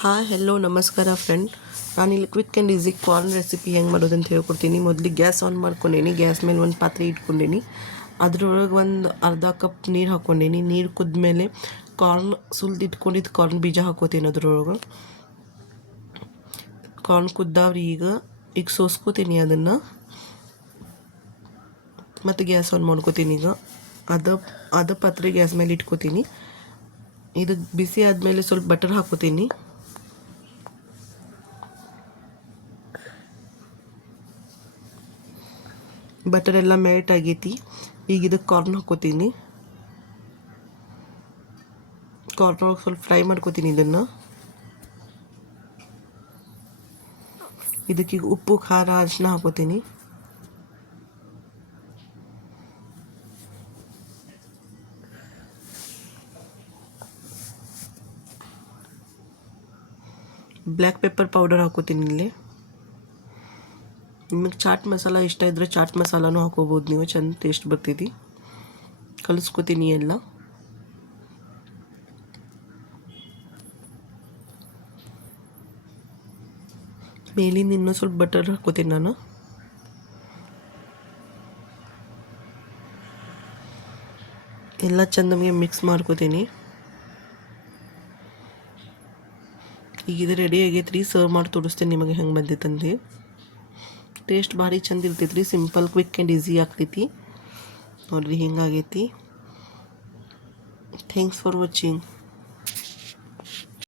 Hi hello ನಮಸ್ಕಾರ friend. ನಾನಿಲ್ಲಿ quick and easy corn recipe ಹೆಂಗೆ ಮಾಡೋದಂತ ಹೇಳ್ಕೊಡ್ತೀನಿ. ಮೊದಲಿಗೆ ಗ್ಯಾಸ್ ಆನ್ ಮಾಡ್ಕೊಂಡೀನಿ. ಗ್ಯಾಸ್ ಮೇಲೆ ಒಂದು ಪಾತ್ರೆ ಇಟ್ಕೊಂಡೀನಿ. ಅದ್ರೊಳಗೆ ಒಂದು ಅರ್ಧ ಕಪ್ ನೀರು ಹಾಕ್ಕೊಂಡೀನಿ. ನೀರು ಕುದ್ಮೇಲೆ ಕಾರ್ನ್ ಸುಲಿದಿಟ್ಕೊಂಡಿದ್ದು ಕಾರ್ನ್ ಬೀಜ ಹಾಕೋತೀನಿ. ಅದ್ರೊಳಗೆ ಕಾರ್ನ್ ಕುದ್ದಾವ್ರಿ. ಈಗ ಸೋಸ್ಕೋತೀನಿ ಅದನ್ನು. ಮತ್ತು ಗ್ಯಾಸ್ ಆನ್ ಮಾಡ್ಕೋತೀನಿ. ಈಗ ಅದ ಪಾತ್ರೆ ಗ್ಯಾಸ್ ಮೇಲೆ ಇಟ್ಕೋತೀನಿ. ಇದು ಬಿಸಿ ಆದಮೇಲೆ ಸ್ವಲ್ಪ ಬಟರ್ ಹಾಕೋತೀನಿ. ಬಟರ್ ಎಲ್ಲ ಮೆಲ್ಟ್ ಆಗೈತಿ. ಈಗ ಇದಕ್ಕೆ ಕಾರ್ನ್ ಹಾಕೋತೀನಿ. ಕಾರ್ನ್ ಸ್ವಲ್ಪ ಫ್ರೈ ಮಾಡ್ಕೋತೀನಿ. ಇದಕ್ಕೀಗ ಉಪ್ಪು ಖಾರ ಅರಿಶಿನ ಹಾಕೋತೀನಿ. ಬ್ಲ್ಯಾಕ್ ಪೆಪ್ಪರ್ ಪೌಡರ್ ಹಾಕೋತೀನಿ. ಇಲ್ಲಿ ನಿಮಗೆ ಚಾಟ್ ಮಸಾಲ ಇಷ್ಟ ಇದ್ದರೆ ಚಾಟ್ ಮಸಾಲಾನೂ ಹಾಕೋಬೋದು. ನೀವು ಚೆಂದ ಟೇಸ್ಟ್ ಬರ್ತೈತಿ. ಕಲಿಸ್ಕೊತೀನಿ ಎಲ್ಲ. ಮೇಲಿಂದ ಇನ್ನೂ ಸ್ವಲ್ಪ ಬಟರ್ ಹಾಕೋತೀನಿ ನಾನು. ಎಲ್ಲ ಚೆಂದ ನಮಗೆ ಮಿಕ್ಸ್ ಮಾಡ್ಕೋತೀನಿ. ಈಗ ಇದು ರೆಡಿ ಆಗೈತೆ ರೀ. ಸರ್ವ್ ಮಾಡಿ ತೋರಿಸ್ತೀನಿ ನಿಮಗೆ ಹೆಂಗೆ ಬಂದೈತಂದು. ಟೇಸ್ಟ್ ಭಾರಿ ಚಂದ ಇರ್ತೈತೆ ರೀ. ಸಿಂಪಲ್ ಕ್ವಿಕ್ ಆ್ಯಂಡ್ ಈಸಿ ಆಗ್ತೈತಿ ನೋಡಿರಿ. ಹಿಂಗಾಗೈತಿ. Thanks for watching.